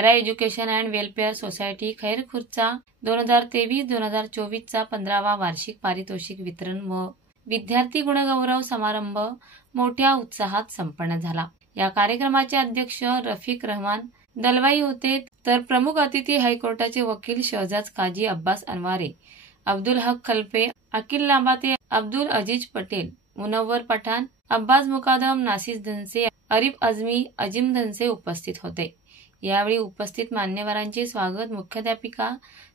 Kiara education and welfare society खैरखुर्दचा 2023-2024चा 15वा वार्षिक पारितोषिक वितरण व विद्यार्थी गुणगौरव समारंभ मोठ्या उत्साहात संपन्न झाला। या कार्यक्रमाचे अध्यक्ष रफिक रहमान दलवाई होते, तर प्रमुख अतिथी हायकोर्टाचे वकील शहजाद काजी अब्बास अनवारे, अब्दुल हक खलफे, अकील लांबाते, अब्दुल अजीज पटेल, मुनव्वर पठाण, अब्बास मुकादम, नासिस धनसे, अरिफ अजमी, अजिम धनसे उपस्थित होते। यावेळी उपस्थित मान्यवरांचे स्वागत मुख्याध्यापिका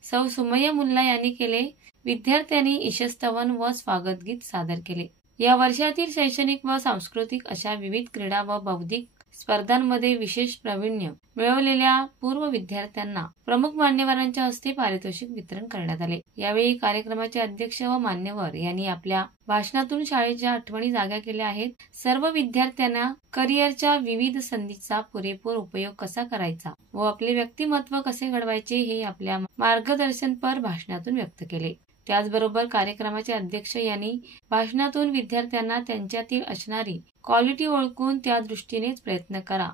सौ सुमय्या मुल्ला यांनी केले। विद्यार्थ्यांनी ईशस्तवन व स्वागत गीत सादर केले। या वर्षातील शैक्षणिक व सांस्कृतिक अशा विविध क्रीडा व बौद्धिक स्पर्धांमध्ये विशेष प्रावीण्य मिळवलेल्या पूर्व विद्यार्थ्यांना प्रमुख मान्यवरांच्या हस्ते पारितोषिक वितरण करण्यात आले। यावेळी कार्यक्रमाचे अध्यक्ष व मान्यवर यांनी आपल्या भाषणातून शाळेच्या आठवणी जाग्या केल्या आहेत। सर्व विद्यार्थ्यांना करिअरच्या विविध संधीचा पुरेपूर उपयोग कसा करायचा व आपले व्यक्तिमत्व कसे घडवायचे हे आपल्या मार्गदर्शनपर भाषणातून व्यक्त केले। त्याचबरोबर कार्यक्रमाचे अध्यक्ष यांनी भाषणातून विद्यार्थ्यांना त्यांच्यातील असणारी क्वालिटी ओळखून त्या दृष्टीनेच प्रयत्न करा,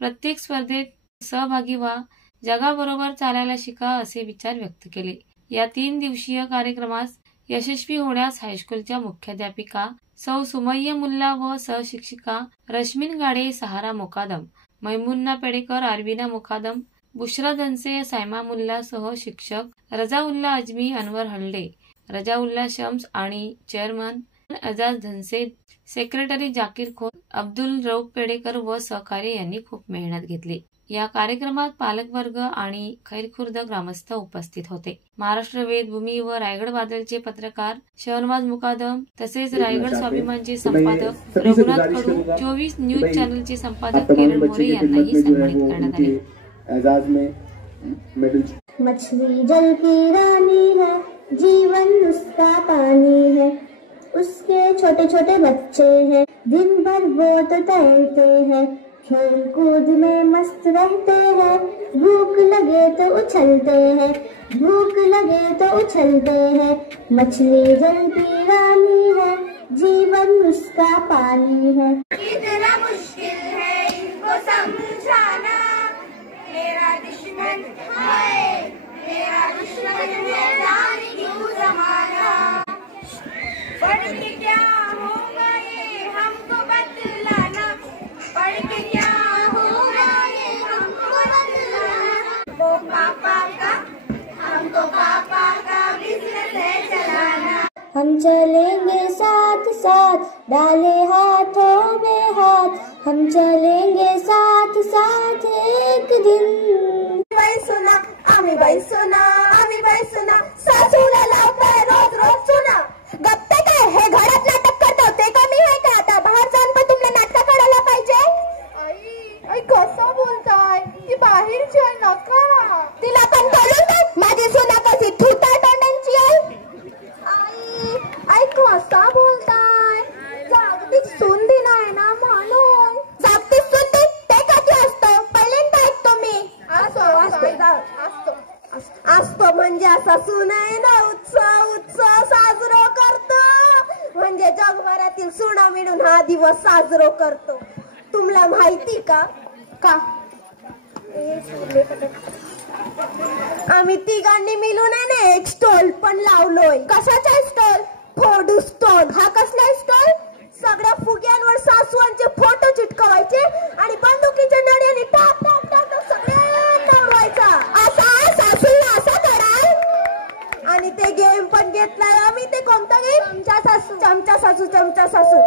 प्रत्येक स्पर्धेत सहभागी व्हा, जगाबरोबर चालायला शिका असे विचार व्यक्त केले। या 3 दिवसीय कार्यक्रमास यशस्वी होण्यास हायस्कूलच्या मुख्याध्यापिका सौ सुमय्या मुल्ला व सहशिक्षिका रश्मीन गाडे, सहारा मुकादम, मैमुन्ना पेडेकर, आरविना मुकादम, बुशरा धनसे, सायमा मुल्ला सह शिक्षक रजाउल्ला अजमी, अनवर हल्डे, रजाउल्ला शम्स आणि चेअरमन एजाज धनसे, सेक्रेटरी जाकीर खोत, अब्दुल रऊफ पेडेकर व सहकारी यांनी खूप मेहनत घेतली। या कार्यक्रमात पालकवर्ग आणि खैरखुर्द ग्रामस्थ उपस्थित होते। महाराष्ट्र वेदभूमी व रायगड बादलचे पत्रकार शहनवाज मुकादम तसेच रायगड स्वाभिमानचे संपादक रघुनाथ कडू, 24 न्यूज चॅनलचे संपादक किरण मोरे यांनाही सन्मानित करण्यात आले। एजाज में मेडल। मछली जल की रानी है, जीवन उसका पानी है, उसके छोटे छोटे बच्चे हैं, दिन भर वो तो तैरते हैं, खेल कूद में मस्त रहते हैं, भूख लगे तो उछलते हैं, भूख लगे तो उछलते हैं। मछली जल की रानी है, जीवन उसका पानी है। कितना मुश्किल है इनको समझाना, मेरा दुश्मन है, मेरा दुश्मन है जाने क्यों जमाना। पढ़ के क्या होगा ये हमको बतलाना, पढ़ के क्या होगा ये हमको बतलाना। वो पापा का, हमको पापा का बिजनेस है चलाना। हम चलेंगे साथ साथ, डाले हाथों में हाथ, हम चलेंगे साथ साथ एक दिन। बाई सुना, आम्ही बाई सुना, आम्ही बाई सुना, सासूला लावताय रोज रोज सुना। गप्पे काय हे घरात नाटक करता ते कमी आहे का? आता बाहेर जाऊन पण तुमला नाटक करायला पाहिजे। आई कसं बोलताय? ती बाहेरची आहे नका, तिला पण बोलून दे। माझी सुना कशी थुता तोंडांची आहे। आई कसा बोलताय? जागतिक सून दिन आहे ना म्हणून। जागतिक सून दिन ते कधी असतं? पहिल्यांदा ऐकतो मी। असतो म्हणजे असा सून आहे ना, उत्सव साजरा करतो, म्हणजे जगभरातील सुना मिळून हा दिवस साजरा करतो। तुम्हाला माहिती का? आम्ही तिघांनी मिळून ना एक स्टॉल पण लावलोय। कशाचा स्टॉल? Photo stall. हा कसला स्टॉल? सगळ्या फुग्यांवर सासवांचे फोटो चिटकवायचे आणि बंदुकीच्या नळ्याने टाक टाक टाक सगळ्यांना उडवायचा। असा सासूला असा कराल। आणि ते गेम पण घेतलाय आम्ही। ते कोणता गेम? चमचा सासू।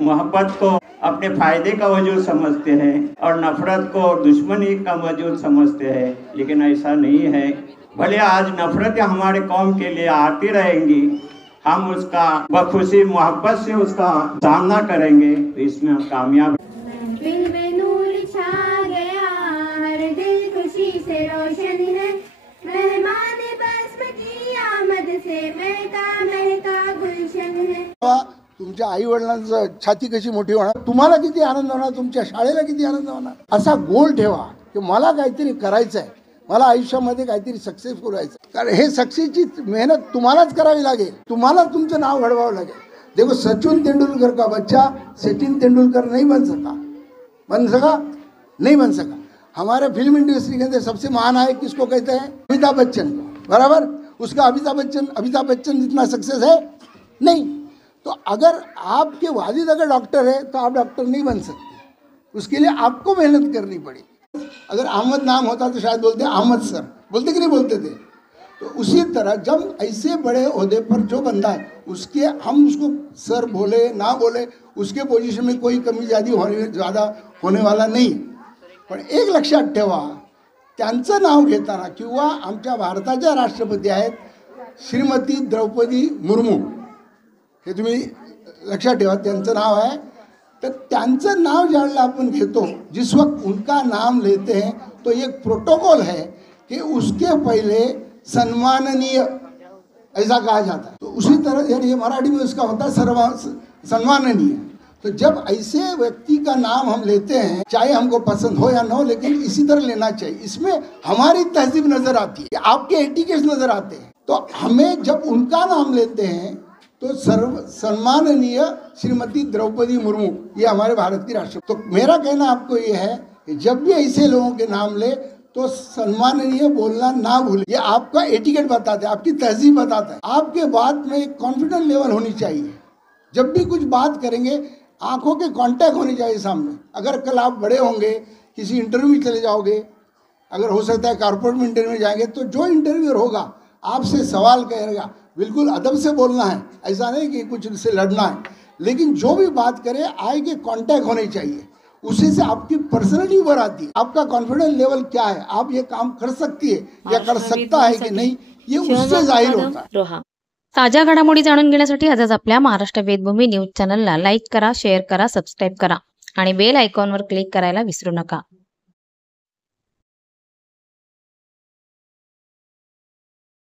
मोहब्बत को अपने फायदे का वजूद समझते हैं और नफरत को दुश्मनी का वजूद समझते हैं, लेकिन ऐसा नहीं है। भले आज नफरतें हमारे कौम के लिए आती रहेंगी, हम उसका बखुशी मोहब्बत से उसका सामना करेंगे तो इसमें हम कामयाब। दिल में नूर छा गया, हर दिल खुशी से रोशन है, मेहमान बस्म की आमद से महका गुलशन है। तुमच्या आई वडिलांचं छाती कशी मोठी होणार, तुम्हाला किती आनंद होणार, तुमच्या शाळेला किती आनंद होणार। असा गोल ठेवा की मला काहीतरी करायचं आहे, मला आयुष्यामध्ये काहीतरी सक्सेसफुल व्हायचं। कारण हे सक्सेसची मेहनत तुम्हालाच करावी लागेल, तुम्हाला तुमचं नाव घडवावं लागेल। देखो सचिन तेंदुलकर का बच्चा सचिन तेंदुलकर नहीं बन सका, नहीं बन सका। हमारे फिल्म इंडस्ट्री के अंदर सबसे महानायक किसको कहते हैं? अमिताभ बच्चन को, बराबर। उसका अमिताभ बच्चन जितना सक्सेस है नहीं। तो अगर आपके वालिद अगर डॉक्टर है तो आप डॉक्टर नहीं बन सकते, उसके लिए आपको मेहनत करनी पड़ी। अगर अहमद नाम होता तो शायद बोलते अहमद सर, बोलते कि नहीं बोलते थे। तो उसी तरह जब ऐसे बड़े ओहदे पर जो बंदा है उसके हम उसको सर बोले ना बोले, उसके पोझिशन में कोई कमी ज़्यादा होणे वाला नाही। पण एक लक्षात ठेवा, त्यांचं नाव घेताना किंवा आमच्या भारताच्या राष्ट्रपती आहेत श्रीमती द्रौपदी मुर्मू, हे तुम्ही लक्षात ठेवा, त्यांचं नाव आहे। तर त्यांचं नाव ज्यावेळेला आपण घेतो, जिस वक्त उनका नाम लेते हैं तो एक प्रोटोकॉल है कि उसके पहले सम्माननीय ऐसा कहा जाता है। तो उसी तरह यानी मराठी में उसका होता है सम्माननीय। तो जब ऐसे व्यक्ति का नाम हम लेते हैं, चाहे हमको पसंद हो या ना हो, लेकिन इसी तरह लेना चाहिए। इसमें हमारी तहजीब नजर आती है, आपके एटिकेट्स नजर आते हैं। तो हमें जब उनका नाम लेते हैं तो सम्माननीय श्रीमती द्रौपदी मुर्मू, ये हमारे भारत की राष्ट्रपति। तो मेरा कहना आपको ये है कि जब भी ऐसे लोगों के नाम ले तो सम्माननीय बोलना ना भूले। ये आपका एटिकेट बताता है, आपकी तहजीब बताता है। आपके बात में एक कॉन्फिडेंस लेवल होनी चाहिए। जब भी कुछ बात करेंगे आंखों के कांटेक्ट होने चाहिए सामने। अगर कल आप बड़े होंगे, किसी इंटरव्यू में चले जाओगे, अगर हो सकता है कॉर्पोरेट में इंटरव्यू में जाएंगे, तो जो इंटरव्यूअर होगा आपसे सवाल करेगा, बिल्कुल अदब से बोलना है, ऐसा नहीं कि कुछ से लड़ना है, लेकिन जो भी बात करे आई के कांटेक्ट होने चाहिए। उसी से आपकी पर्सनैलिटी उभर आती है। आपका कॉन्फिडेंस लेवल क्या है, आप ये काम कर सकती है या कर सकता है कि नहीं, ये उससे जाहिर होता है। रोहा ताज्या घडामोडी जाणून घेण्यासाठी आजच आपल्या महाराष्ट्र वेदभूमी न्यूज चॅनलला लाईक करा, शेअर करा, सबस्क्राईब करा आणि बेल आयकॉनवर क्लिक करायला विसरू नका।